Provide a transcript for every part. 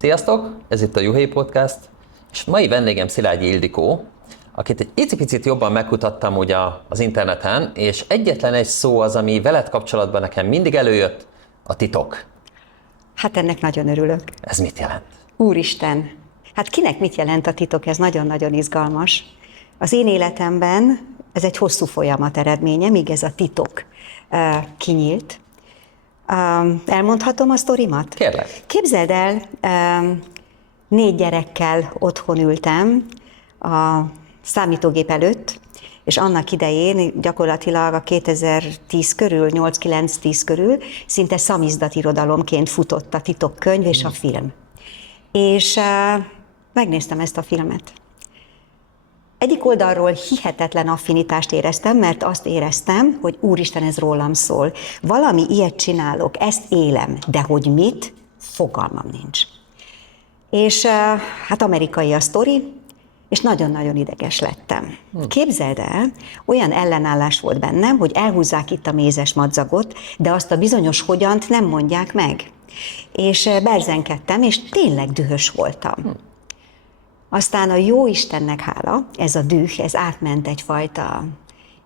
Sziasztok! Ez itt a Juhé Podcast, és mai vendégem Szilágyi Ildikó, akit egy icipicit jobban megkutattam ugye az interneten, és egyetlen egy szó az, ami veled kapcsolatban nekem mindig előjött, a titok. Hát ennek nagyon örülök. Ez mit jelent? Úristen, hát kinek mit jelent a titok? Ez nagyon-nagyon izgalmas. Az én életemben ez egy hosszú folyamat eredménye, míg ez a titok kinyílt. Elmondhatom a sztorimat? Kérlek. Képzeld el, 4 gyerekkel otthon ültem a számítógép előtt, és annak idején gyakorlatilag a 2010 körül, 8-9-10 körül szinte szamizdatirodalomként futott a titokkönyv és a film. És megnéztem ezt a filmet. Egyik oldalról hihetetlen affinitást éreztem, mert azt éreztem, hogy úristen, ez rólam szól. Valami ilyet csinálok, ezt élem, de hogy mit, fogalmam nincs. És hát amerikai a sztori, és nagyon-nagyon ideges lettem. Képzeld el, olyan ellenállás volt bennem, hogy elhúzzák itt a mézes madzagot, de azt a bizonyos hogyant nem mondják meg. És berzenkedtem, és tényleg dühös voltam. Aztán a jó Istennek hála, ez a düh, ez átment egyfajta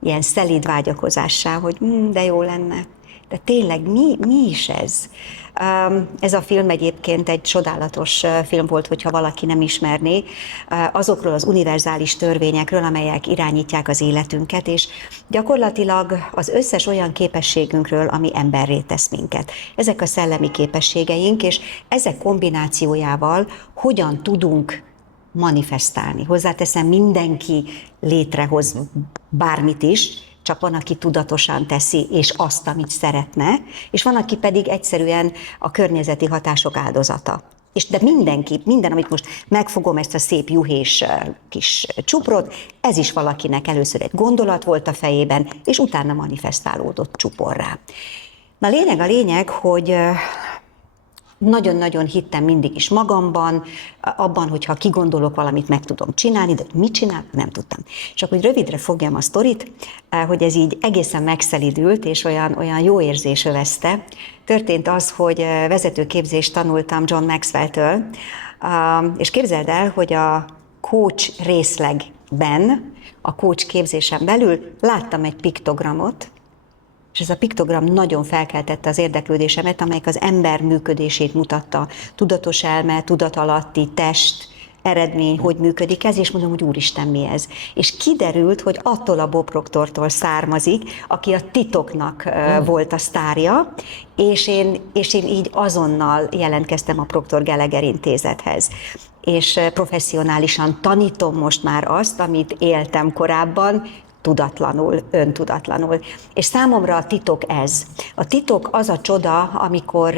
ilyen szelíd vágyakozássá, hogy de jó lenne. De tényleg mi is ez? Ez a film egyébként egy csodálatos film volt, hogyha valaki nem ismerné, azokról az univerzális törvényekről, amelyek irányítják az életünket, és gyakorlatilag az összes olyan képességünkről, ami emberré tesz minket. Ezek a szellemi képességeink, és ezek kombinációjával hogyan tudunk manifestálni. Hozzáteszem, mindenki létrehoz bármit is, csak van, aki tudatosan teszi, és azt, amit szeretne, és van, aki pedig egyszerűen a környezeti hatások áldozata. De minden, amit most megfogom, ezt a szép juhés kis csuprot, ez is valakinek először egy gondolat volt a fejében, és utána manifestálódott csuporrá. Na a lényeg, hogy nagyon-nagyon hittem mindig is magamban, abban, hogyha kigondolok valamit, meg tudom csinálni, de mit csinál, nem tudtam. És akkor rövidre fogjam a sztorit, hogy ez így egészen megszelidült, és olyan jó érzés övezte. Történt az, hogy vezetőképzést tanultam John Maxwell-től, és képzeld el, hogy a coach részlegben, a coach képzésen belül láttam egy piktogramot, és ez a piktogram nagyon felkeltette az érdeklődésemet, amelyik az ember működését mutatta. Tudatos elme, tudatalatti, test, eredmény, hogy működik ez, és mondom, hogy úristen, mi ez? És kiderült, hogy attól a Bob Proctortól származik, aki a titoknak volt a sztárja, és én így azonnal jelentkeztem a Proctor Gallagher intézethez. És professzionálisan tanítom most már azt, amit éltem korábban, tudatlanul, öntudatlanul. És számomra a titok ez. A titok az a csoda, amikor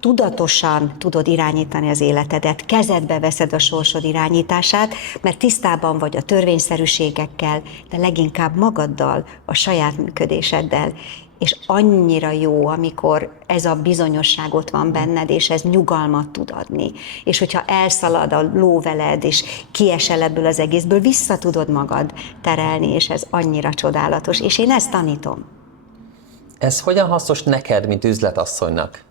tudatosan tudod irányítani az életedet, kezedbe veszed a sorsod irányítását, mert tisztában vagy a törvényszerűségekkel, de leginkább magaddal, a saját működéseddel. És annyira jó, amikor ez a bizonyosság ott van benned, és ez nyugalmat tud adni. És hogyha elszalad a ló veled, és kiesel ebből az egészből, vissza tudod magad terelni, és ez annyira csodálatos. És én ezt tanítom. Ez hogyan hasznos neked, mint üzletasszonynak?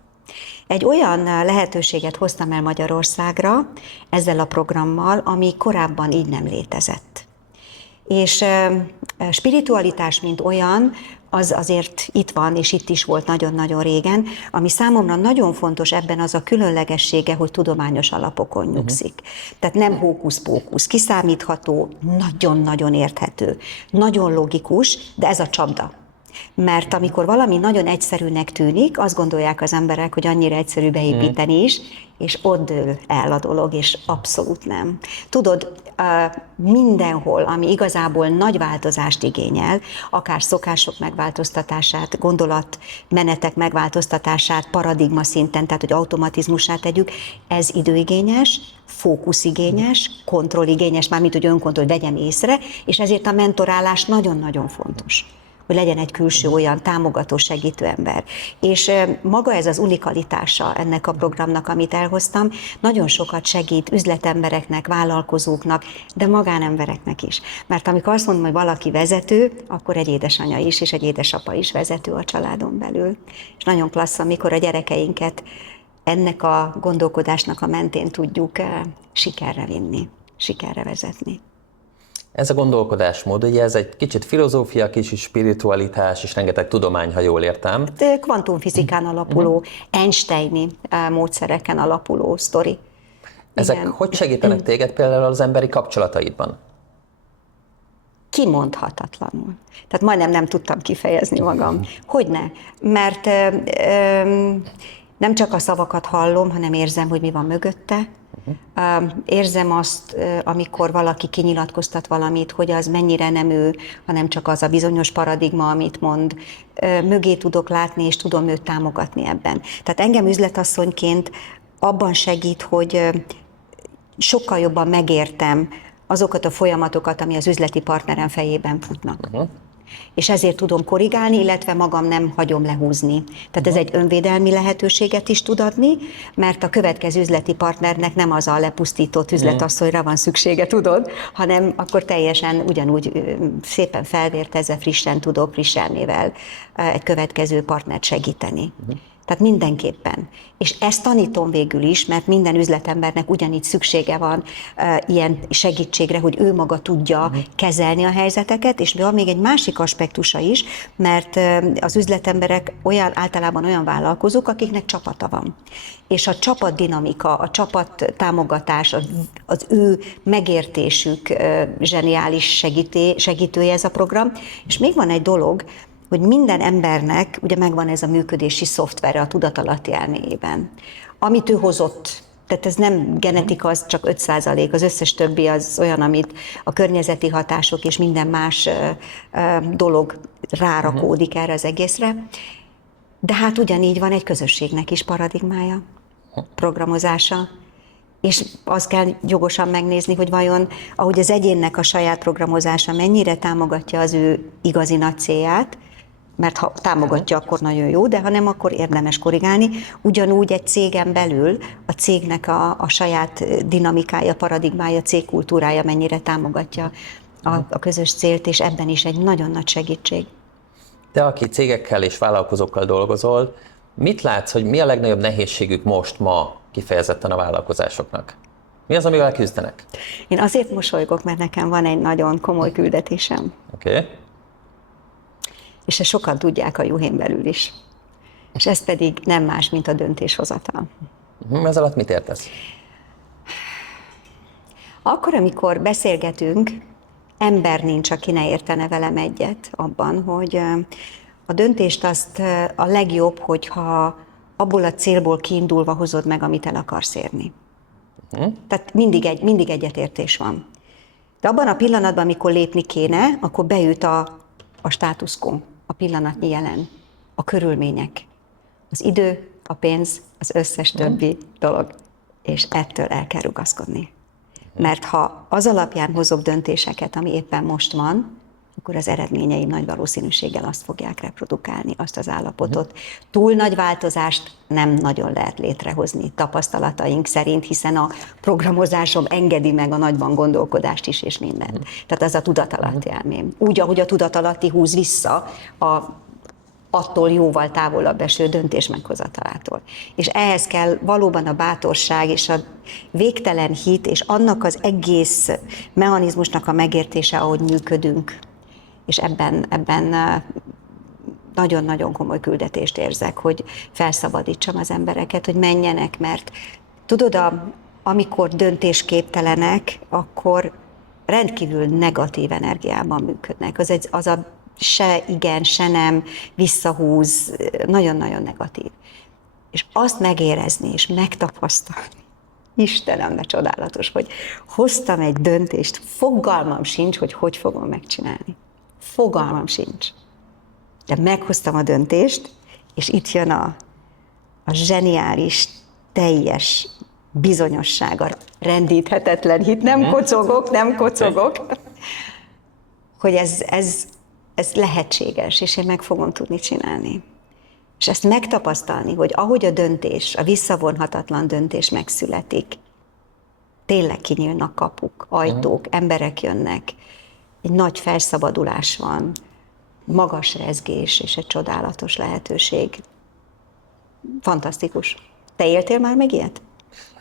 Egy olyan lehetőséget hoztam el Magyarországra ezzel a programmal, ami korábban így nem létezett. És spiritualitás, mint olyan, az azért itt van, és itt is volt nagyon-nagyon régen, ami számomra nagyon fontos ebben az a különlegessége, hogy tudományos alapokon nyugszik. Tehát nem hókusz-pókusz, kiszámítható, nagyon-nagyon érthető, nagyon logikus, de ez a csapda. Mert amikor valami nagyon egyszerűnek tűnik, azt gondolják az emberek, hogy annyira egyszerű beépíteni is, és ott dől el a dolog, és abszolút nem. Tudod, mindenhol, ami igazából nagy változást igényel, akár szokások megváltoztatását, gondolatmenetek megváltoztatását, paradigma szinten, tehát hogy automatizmussá tegyük, ez időigényes, fókuszigényes, kontrolligényes, mármint hogy önkontroll, vegyem észre, és ezért a mentorálás nagyon-nagyon fontos, hogy legyen egy külső olyan támogató, segítő ember. És maga ez az unikalitása ennek a programnak, amit elhoztam, nagyon sokat segít üzletembereknek, vállalkozóknak, de magánembereknek is. Mert amikor azt mondom, hogy valaki vezető, akkor egy édesanyja is, és egy édesapa is vezető a családon belül. És nagyon klassz, amikor a gyerekeinket ennek a gondolkodásnak a mentén tudjuk sikerre vinni, sikerre vezetni. Ez a gondolkodásmód, ugye ez egy kicsit filozófia, kicsit spiritualitás, és rengeteg tudomány, ha jól értem. Kvantumfizikán alapuló, Einsteini módszereken alapuló sztori. Ezek Igen. hogy segítenek téged például az emberi kapcsolataidban? Kimondhatatlanul. Tehát majdnem nem tudtam kifejezni magam. Hogyne? Mert nem csak a szavakat hallom, hanem érzem, hogy mi van mögötte. Érzem azt, amikor valaki kinyilatkoztat valamit, hogy az mennyire nem ő, hanem csak az a bizonyos paradigma, amit mond. Mögé tudok látni, és tudom őt támogatni ebben. Tehát engem üzletasszonyként abban segít, hogy sokkal jobban megértem azokat a folyamatokat, ami az üzleti partnerem fejében futnak. És ezért tudom korrigálni, illetve magam nem hagyom lehúzni. Tehát ez egy önvédelmi lehetőséget is tud adni, mert a következő üzleti partnernek nem az a lepusztított üzletasszonyra van szüksége, tudod, hanem akkor teljesen ugyanúgy szépen felvértezve, friss elmével egy következő partnert segíteni. Tehát mindenképpen. És ezt tanítom végül is, mert minden üzletembernek ugyanígy szüksége van ilyen segítségre, hogy ő maga tudja kezelni a helyzeteket, és van még egy másik aspektusa is, mert az üzletemberek általában olyan vállalkozók, akiknek csapata van. És a csapatdinamika, a csapattámogatás, az ő megértésük zseniális segítője ez a program. És még van egy dolog, hogy minden embernek ugye megvan ez a működési szoftvere a tudatalatti elméjében, amit ő hozott. Tehát ez nem genetika, az csak 5%, az összes többi az olyan, amit a környezeti hatások és minden más dolog rárakódik erre az egészre. De hát ugyanígy van egy közösségnek is paradigmája, programozása, és azt kell jogosan megnézni, hogy vajon, ahogy az egyénnek a saját programozása mennyire támogatja az ő igazi nagy célját, mert ha támogatja, akkor nagyon jó, de ha nem, akkor érdemes korrigálni. Ugyanúgy egy cégen belül a cégnek a saját dinamikája, paradigmája, cégkultúrája mennyire támogatja a közös célt, és ebben is egy nagyon nagy segítség. Te, aki cégekkel és vállalkozókkal dolgozol, mit látsz, hogy mi a legnagyobb nehézségük ma kifejezetten a vállalkozásoknak? Mi az, amivel küzdenek? Én azért mosolygok, mert nekem van egy nagyon komoly küldetésem. Oké. És ezt sokan tudják a Juhén belül is. És ez pedig nem más, mint a döntéshozatal. Ez alatt mit értesz? Akkor, amikor beszélgetünk, ember nincs, aki ne értene velem egyet abban, hogy a döntést azt a legjobb, hogyha abból a célból kiindulva hozod meg, amit el akarsz érni. Tehát mindig egyetértés van. De abban a pillanatban, amikor lépni kéne, akkor beüt a status quo, a pillanatnyi jelen, a körülmények, az idő, a pénz, az összes többi dolog, és ettől el kell rugaszkodni. Mert ha az alapján hozok döntéseket, ami éppen most van, akkor az eredményeim nagy valószínűséggel azt fogják reprodukálni, azt az állapotot. Túl nagy változást nem nagyon lehet létrehozni tapasztalataink szerint, hiszen a programozásom engedi meg a nagyban gondolkodást is, és mindent. Tehát az a tudatalatti elmém. Úgy, ahogy a tudatalatti húz vissza attól jóval távolabb eső döntés meghozatalától. És ehhez kell valóban a bátorság és a végtelen hit, és annak az egész mechanizmusnak a megértése, ahogy működünk. És ebben nagyon-nagyon komoly küldetést érzek, hogy felszabadítsam az embereket, hogy menjenek, mert tudod, amikor döntésképtelenek, akkor rendkívül negatív energiában működnek. Az a se igen, se nem, visszahúz, nagyon-nagyon negatív. És azt megérezni és megtapasztalni, Istenem, de csodálatos, hogy hoztam egy döntést, fogalmam sincs, hogy fogom megcsinálni. Fogalmam sincs. De meghoztam a döntést, és itt jön a zseniális, teljes bizonyosság, a rendíthetetlen hit. Nem kocogok, hogy ez lehetséges, és én meg fogom tudni csinálni. És ezt megtapasztalni, hogy ahogy a döntés, a visszavonhatatlan döntés megszületik, tényleg kinyílnak kapuk, ajtók, emberek jönnek, egy nagy felszabadulás van, magas rezgés és egy csodálatos lehetőség. Fantasztikus. Te éltél már meg ilyet?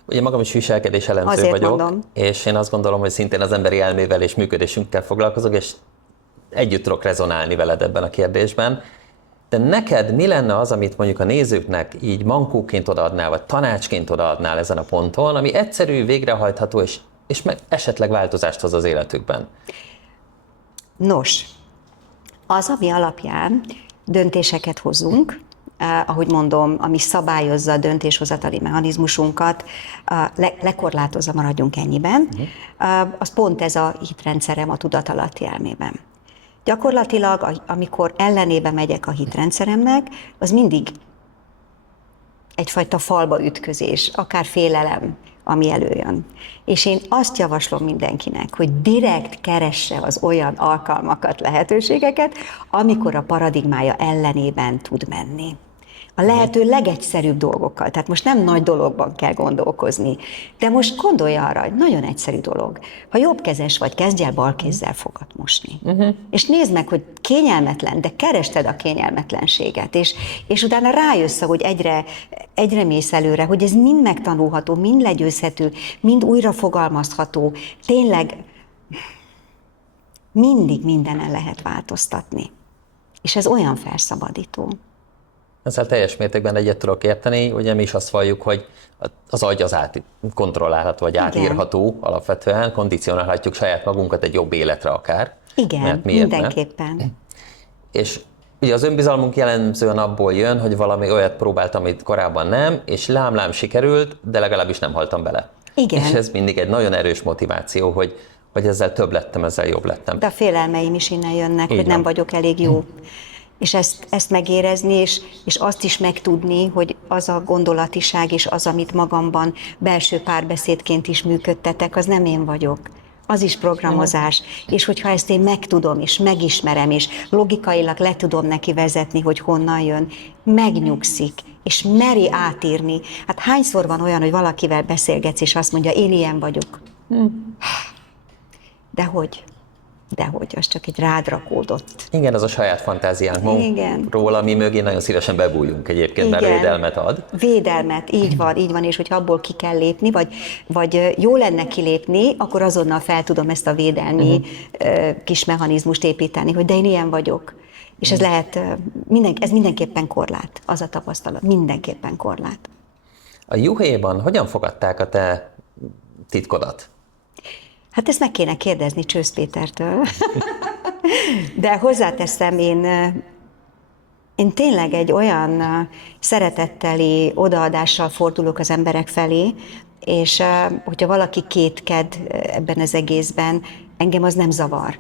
Ugye magam is viselkedés elemző Azért vagyok, mondom. és én azt gondolom, hogy szintén az emberi elmével és működésünkkel foglalkozok, és együtt tudok rezonálni veled ebben a kérdésben. De neked mi lenne az, amit mondjuk a nézőknek így mankóként odaadnál, vagy tanácsként odaadnál ezen a ponton, ami egyszerű, végrehajtható, és meg esetleg változást hoz az életükben? Nos, az, ami alapján döntéseket hozunk, ahogy mondom, ami szabályozza a döntéshozatali mechanizmusunkat, lekorlátozza, maradjunk ennyiben, az pont ez a hitrendszerem a tudatalatti elmében. Gyakorlatilag, amikor ellenébe megyek a hitrendszeremnek, az mindig egyfajta falba ütközés, akár félelem, ami előjön. És én azt javaslom mindenkinek, hogy direkt keresse az olyan alkalmakat, lehetőségeket, amikor a paradigmája ellenében tud menni. A lehető legegyszerűbb dolgokkal. Tehát most nem nagy dologban kell gondolkozni, de most gondolj arra, hogy nagyon egyszerű dolog. Ha jobbkezes vagy, kezdj el balkézzel fogat mosni. És nézd meg, hogy kényelmetlen, de kerested a kényelmetlenséget, és utána rájössz, hogy egyre mész előre, hogy ez mind megtanulható, mind legyőzhető, mind újra fogalmazható. Tényleg mindig mindenen lehet változtatni. És ez olyan felszabadító. Ezzel teljes mértékben egyet tudok érteni, ugye mi is azt valljuk, hogy az agy az kontrollálható, vagy átírható alapvetően, kondicionálhatjuk saját magunkat egy jobb életre akár. Igen, mindenképpen. Ne? És ugye az önbizalmunk jellemzően abból jön, hogy valami olyat próbáltam, amit korábban nem, és lám sikerült, de legalábbis nem haltam bele. Igen. És ez mindig egy nagyon erős motiváció, hogy ezzel több lettem, ezzel jobb lettem. De a félelmeim is innen jönnek, Így hogy nem van. vagyok elég jó. És ezt megérezni, és azt is megtudni, hogy az a gondolatiság és az, amit magamban belső párbeszédként is működtetek, az nem én vagyok. Az is programozás. És hogyha ezt én megtudom, és megismerem, és logikailag le tudom neki vezetni, hogy honnan jön, megnyugszik, és meri átírni. Hát hányszor van olyan, hogy valakivel beszélgetsz, és azt mondja, én ilyen vagyok. Dehogy, az csak egy rád rakódott. Igen, az a saját fantáziánk róla, mi mögé nagyon szívesen bebújjunk egyébként, mert védelmet ad. Védelmet, így van, és hogyha abból ki kell lépni, vagy jó lenne kilépni, akkor azonnal fel tudom ezt a védelmi kis mechanizmust építeni, hogy de én ilyen vagyok. És ez lehet, ez mindenképpen korlát, az a tapasztalat, mindenképpen korlát. A Juhéban hogyan fogadták a te titkodat? Hát ezt meg kéne kérdezni Csősz Pétertől. De hozzáteszem, én tényleg egy olyan szeretetteli odaadással fordulok az emberek felé, és hogyha valaki kétked ebben az egészben, engem az nem zavar.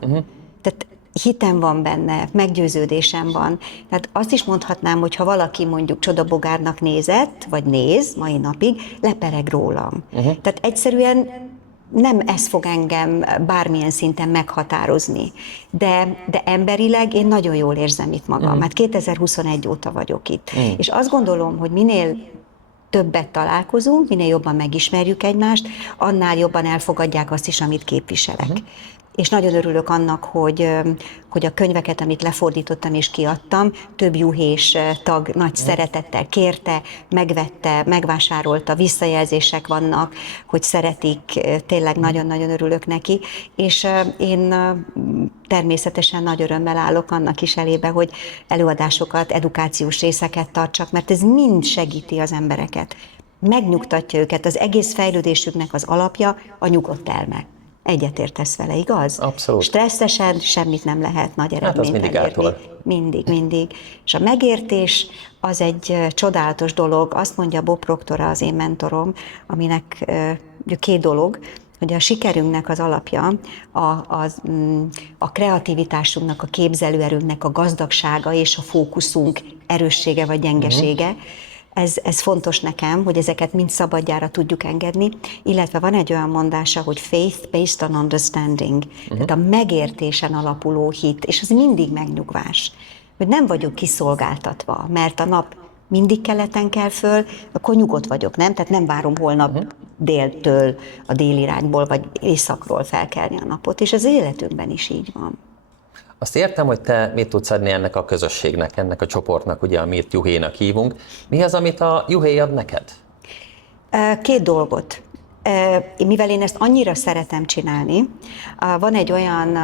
Tehát hitem van benne, meggyőződésem van. Tehát azt is mondhatnám, hogy ha valaki mondjuk csodabogárnak nézett, vagy néz mai napig, lepereg rólam. Tehát egyszerűen nem ez fog engem bármilyen szinten meghatározni, de emberileg én nagyon jól érzem itt magam. Hát 2021 óta vagyok itt. És azt gondolom, hogy minél többet találkozunk, minél jobban megismerjük egymást, annál jobban elfogadják azt is, amit képviselek. És nagyon örülök annak, hogy a könyveket, amit lefordítottam és kiadtam, több juhés tag nagy szeretettel kérte, megvette, megvásárolta, visszajelzések vannak, hogy szeretik, tényleg nagyon-nagyon örülök neki, és én természetesen nagy örömmel állok annak is elébe, hogy előadásokat, edukációs részeket tartsak, mert ez mind segíti az embereket. Megnyugtatja őket, az egész fejlődésüknek az alapja a nyugodt elme. Egyetértesz vele, igaz? Abszolút. Stresszesen semmit nem lehet nagy eredményt elérni. Mindig. És a megértés az egy csodálatos dolog. Azt mondja Bob Proctor, az én mentorom, aminek két dolog, hogy a sikerünknek az alapja, a kreativitásunknak, a képzelőerőnknek a gazdagsága és a fókuszunk erőssége vagy gyengesége. Ez fontos nekem, hogy ezeket mind szabadjára tudjuk engedni, illetve van egy olyan mondása, hogy faith based on understanding, tehát a megértésen alapuló hit, és az mindig megnyugvás, hogy nem vagyok kiszolgáltatva, mert a nap mindig keleten kell föl, akkor nyugodt vagyok, nem? Tehát nem várom holnap déltől, a délirányból, vagy északról felkelni a napot, és az életünkben is így van. Azt értem, hogy te mit tudsz adni ennek a közösségnek, ennek a csoportnak, ugye, amit Juhénak hívunk. Mi az, amit a Juhé ad neked? Két dolgot. Mivel én ezt annyira szeretem csinálni, van egy olyan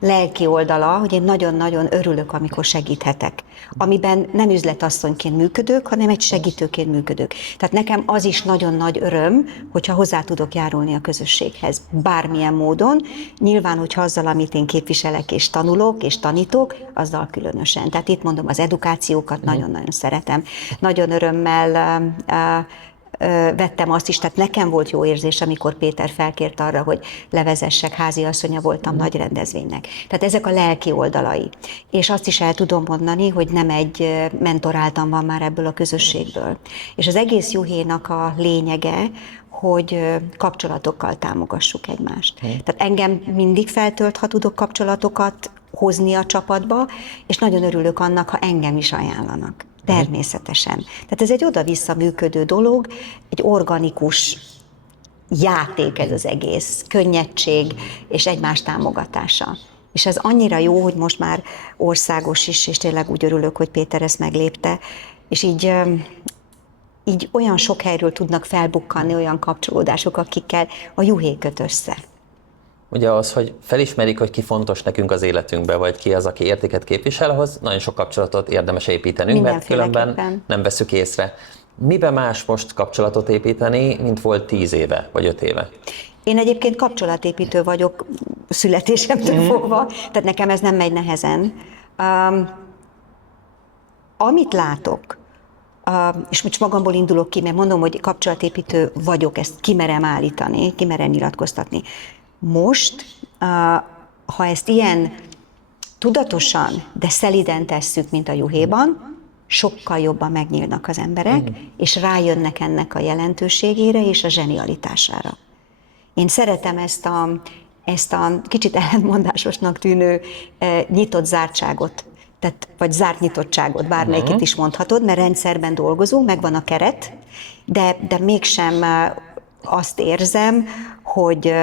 lelki oldala, hogy én nagyon-nagyon örülök, amikor segíthetek, amiben nem üzletasszonyként működök, hanem egy segítőként működök. Tehát nekem az is nagyon nagy öröm, hogyha hozzá tudok járulni a közösséghez, bármilyen módon. Nyilván, hogyha azzal, amit én képviselek és tanulok és tanítok, azzal különösen. Tehát itt mondom, az edukációkat nagyon-nagyon szeretem. Nagyon örömmel vettem azt is, tehát nekem volt jó érzés, amikor Péter felkért arra, hogy levezessek, háziasszonya voltam nagy rendezvénynek. Tehát ezek a lelki oldalai. És azt is el tudom mondani, hogy nem egy mentoráltam van már ebből a közösségből. És az egész Juhénak a lényege, hogy kapcsolatokkal támogassuk egymást. Tehát engem mindig feltölt, ha tudok kapcsolatokat hozni a csapatba, és nagyon örülök annak, ha engem is ajánlanak. Természetesen. Tehát ez egy oda-vissza működő dolog, egy organikus játék ez az egész, könnyedség és egymás támogatása. És ez annyira jó, hogy most már országos is, és tényleg úgy örülök, hogy Péter ezt meglépte, és így olyan sok helyről tudnak felbukkanni olyan kapcsolódások, akikkel a Juhé köt össze. Ugye az, hogy felismerik, hogy ki fontos nekünk az életünkben, vagy ki az, aki értéket képvisel, ahhoz nagyon sok kapcsolatot érdemes építenünk, mert különben nem veszük észre. Miben más most kapcsolatot építeni, mint volt 10 éve, vagy 5 éve? Én egyébként kapcsolatépítő vagyok születésemtől fogva, tehát nekem ez nem megy nehezen. Amit látok, és most magamból indulok ki, mert mondom, hogy kapcsolatépítő vagyok, ezt kimerem állítani, kimerem nyilatkoztatni. Most, ha ezt ilyen tudatosan, de szeliden tesszük, mint a Juhéban, sokkal jobban megnyílnak az emberek, és rájönnek ennek a jelentőségére és a zsenialitására. Én szeretem ezt a kicsit ellentmondásosnak tűnő nyitott zártságot, tehát, vagy zárt nyitottságot, bármelyikit is mondhatod, mert rendszerben dolgozunk, megvan a keret, de mégsem azt érzem, hogy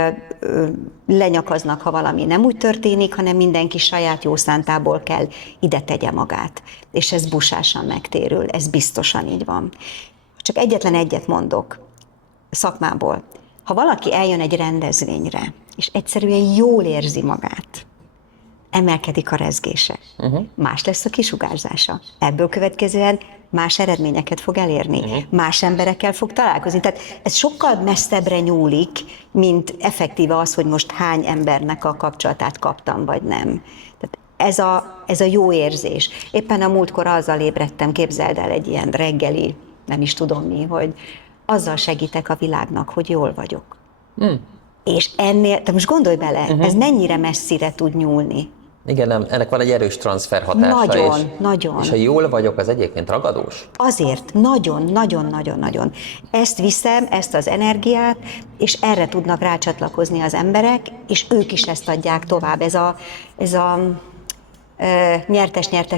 lenyakaznak, ha valami nem úgy történik, hanem mindenki saját jó szántából kell ide tegye magát. És ez busásan megtérül, ez biztosan így van. Csak egyetlen egyet mondok szakmából. Ha valaki eljön egy rendezvényre, és egyszerűen jól érzi magát, emelkedik a rezgése, más lesz a kisugárzása. Ebből következően más eredményeket fog elérni, más emberekkel fog találkozni. Tehát ez sokkal messzebbre nyúlik, mint effektíve az, hogy most hány embernek a kapcsolatát kaptam, vagy nem. Tehát ez a jó érzés. Éppen a múltkor azzal ébredtem, képzeld el, egy ilyen reggeli, nem is tudom mi, hogy azzal segítek a világnak, hogy jól vagyok. És ennél, te most gondolj bele, ez mennyire messzire tud nyúlni. Igen, ennek van egy erős transfer hatása. Nagyon, nagyon. És ha jól vagyok, az egyébként ragadós? Azért, nagyon. Ezt viszem, ezt az energiát, és erre tudnak rácsatlakozni az emberek, és ők is ezt adják tovább. Ez a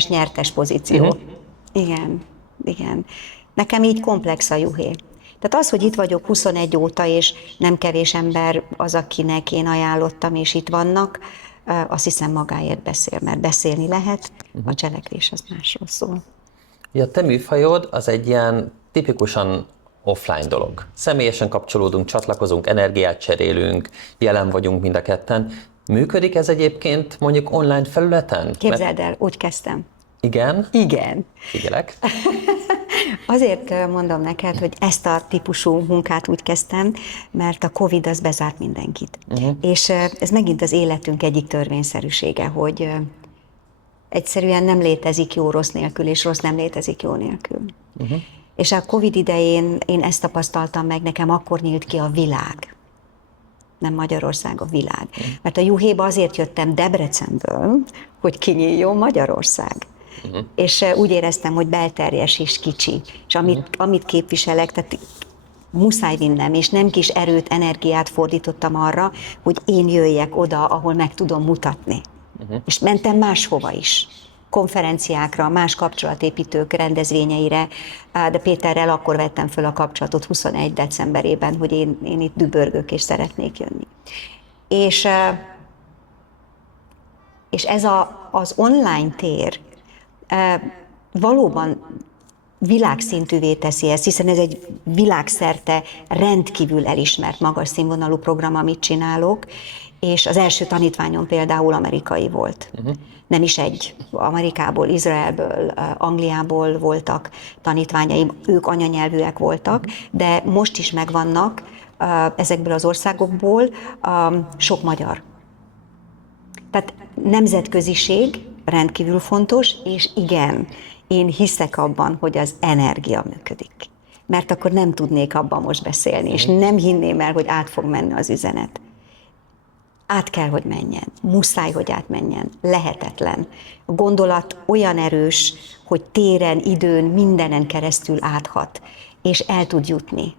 nyertes pozíció. Igen. Nekem így komplex a Juhé. Tehát az, hogy itt vagyok 21 óta, és nem kevés ember az, akinek én ajánlottam, és itt vannak, azt hiszem magáért beszél, mert beszélni lehet, a cselekvés az másról szól. Ja, a te műfajod az egy ilyen tipikusan offline dolog. Személyesen kapcsolódunk, csatlakozunk, energiát cserélünk, jelen vagyunk mind a ketten. Működik ez egyébként mondjuk online felületen? Képzeld el, úgy kezdtem. Igen? Igen. Figyelek. Azért mondom neked, hogy ezt a típusú munkát úgy kezdtem, mert a Covid az bezárt mindenkit. És ez megint az életünk egyik törvényszerűsége, hogy egyszerűen nem létezik jó rossz nélkül, és rossz nem létezik jó nélkül. És a Covid idején én ezt tapasztaltam meg, nekem akkor nyílt ki a világ. Nem Magyarország, a világ. Mert a Juhéba azért jöttem Debrecenből, hogy kinyíljon Magyarország. És úgy éreztem, hogy belterjes és kicsi. És amit képviselek, tehát muszáj vinnem, és nem kis erőt, energiát fordítottam arra, hogy én jöjjek oda, ahol meg tudom mutatni. És mentem máshova is. Konferenciákra, más kapcsolatépítők rendezvényeire, de Péterrel akkor vettem föl a kapcsolatot 21 decemberében, hogy én itt dübörgök és szeretnék jönni. És ez az online tér valóban világszintűvé teszi ezt, hiszen ez egy világszerte rendkívül elismert, magas színvonalú program, amit csinálok, és az első tanítványom például amerikai volt. Nem is egy. Amerikából, Izraelből, Angliából voltak tanítványaim, ők anyanyelvűek voltak, de most is megvannak ezekből az országokból sok magyar. Tehát nemzetköziség rendkívül fontos, és igen, én hiszek abban, hogy az energia működik. Mert akkor nem tudnék abban most beszélni, és nem hinném el, hogy át fog menni az üzenet. Át kell, hogy menjen. Muszáj, hogy átmenjen. Lehetetlen. A gondolat olyan erős, hogy téren, időn, mindenen keresztül áthat, és el tud jutni.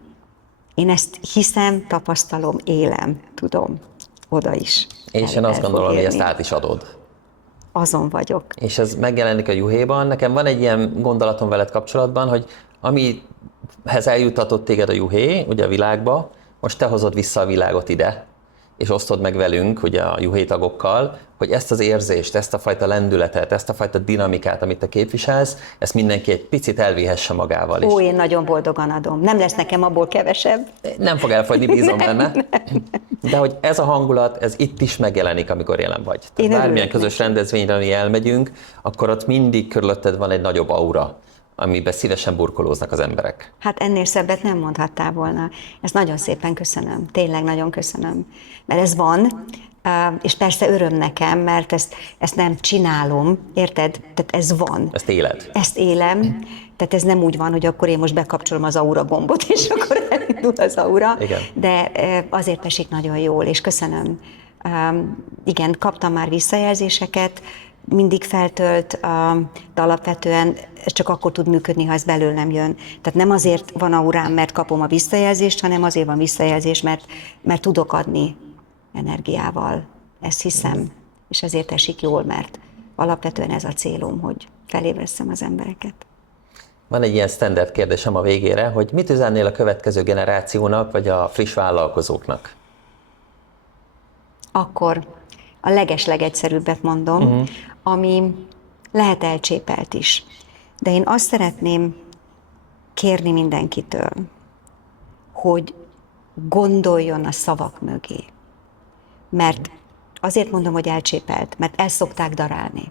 Én ezt hiszem, tapasztalom, élem, tudom, oda is. És én azt gondolom, hogy ezt át is adod. Azon vagyok. És ez megjelenik a juhéban. Nekem van egy ilyen gondolatom veled kapcsolatban, hogy amihez eljutatott téged a juhé, ugye a világba, most te hozod vissza a világot ide, és osztod meg velünk, ugye a juhé tagokkal, hogy ezt az érzést, ezt a fajta lendületet, ezt a fajta dinamikát, amit te képviselsz, ezt mindenki egy picit elvihesse magával is. Ó, én nagyon boldogan adom. Nem lesz nekem abból kevesebb. Nem fog elfogyni, bízom benne. De hogy ez a hangulat, ez itt is megjelenik, amikor jelen vagy. Tehát bármilyen közös rendezvényre, ami elmegyünk, akkor ott mindig körülötted van egy nagyobb aura, amiben szívesen burkolóznak az emberek. Hát ennél szebbet nem mondhattál volna. Ezt nagyon szépen köszönöm. Tényleg nagyon köszönöm. Mert ez van, és persze öröm nekem, mert ezt nem csinálom, érted? Tehát ez van. Ezt éled. Ezt élem, tehát ez nem úgy van, hogy akkor én most bekapcsolom az aura gombot, és akkor elindul az aura. Igen. De azért esik nagyon jól, és köszönöm. Igen, kaptam már visszajelzéseket, mindig feltölt, de alapvetően ez csak akkor tud működni, ha ez belőlem jön. Tehát nem azért van aurám, mert kapom a visszajelzést, hanem azért van visszajelzés, mert tudok adni energiával. Ezt hiszem, és ezért esik jól, mert alapvetően ez a célom, hogy felébresztem az embereket. Van egy ilyen standard kérdésem a végére, hogy mit üzennél a következő generációnak, vagy a friss vállalkozóknak? Akkor a legeslegegyszerűbbet mondom, ami lehet elcsépelt is. De én azt szeretném kérni mindenkitől, hogy gondoljon a szavak mögé. Mert azért mondom, hogy elcsépelt, mert el szokták darálni.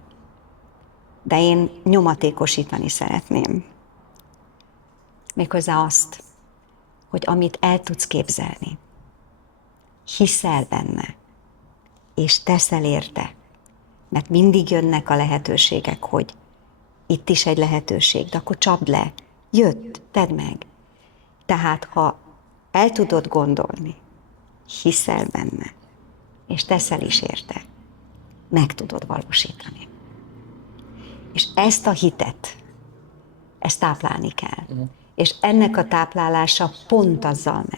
De én nyomatékosítani szeretném. Méghozzá azt, hogy amit el tudsz képzelni, hiszel benne, és teszel érte, mert mindig jönnek a lehetőségek, hogy itt is egy lehetőség, de akkor csapd le, jött, tedd meg. Tehát, ha el tudod gondolni, hiszel benne, és teszel is érte, meg tudod valósítani. És ezt a hitet, ezt táplálni kell. És ennek a táplálása pont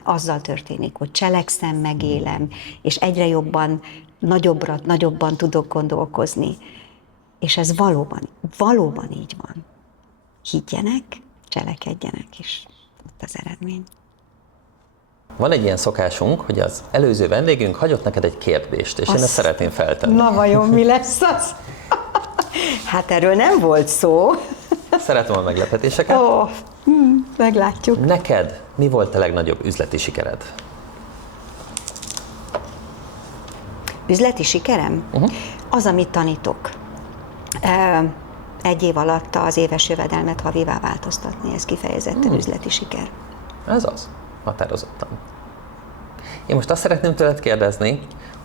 azzal történik, hogy cselekszem, megélem, és egyre jobban, nagyobban tudok gondolkozni. És ez valóban így van. Higgyenek, cselekedjenek, és ott az eredmény. Van egy ilyen szokásunk, hogy az előző vendégünk hagyott neked egy kérdést, és én ezt szeretném feltenni. Na vajon mi lesz az? Hát erről nem volt szó. Szeretem a meglepetéseket. Meglátjuk. Neked mi volt a legnagyobb üzleti sikered? Üzleti sikerem? Az, amit tanítok. Egy év alatt az éves jövedelmet havivá változtatni, ez kifejezetten üzleti siker. Ez az, határozottan. Én most azt szeretném tőled kérdezni,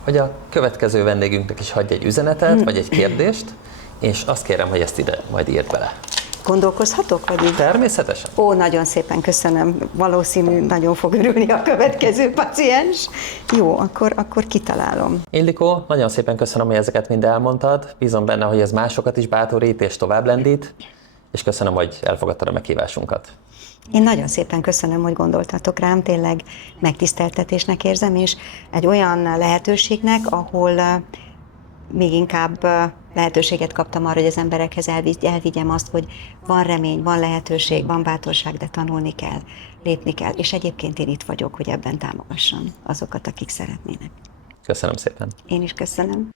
hogy a következő vendégünknek is hagyj egy üzenetet, vagy egy kérdést, és azt kérem, hogy ezt ide majd írd bele. Gondolkozhatok, vagy így? Természetesen. Ó, nagyon szépen köszönöm. Valószínű, nagyon fog örülni a következő paciens. Jó, akkor kitalálom. Ildikó, nagyon szépen köszönöm, hogy ezeket mind elmondtad. Bízom benne, hogy ez másokat is bátorít és tovább lendít, és köszönöm, hogy elfogadtad a meghívásunkat. Én nagyon szépen köszönöm, hogy gondoltatok rám, tényleg megtiszteltetésnek érzem, és egy olyan lehetőségnek, ahol még inkább lehetőséget kaptam arra, hogy az emberekhez elvigyem azt, hogy van remény, van lehetőség, van bátorság, de tanulni kell, lépni kell, és egyébként én itt vagyok, hogy ebben támogassam azokat, akik szeretnének. Köszönöm szépen. Én is köszönöm.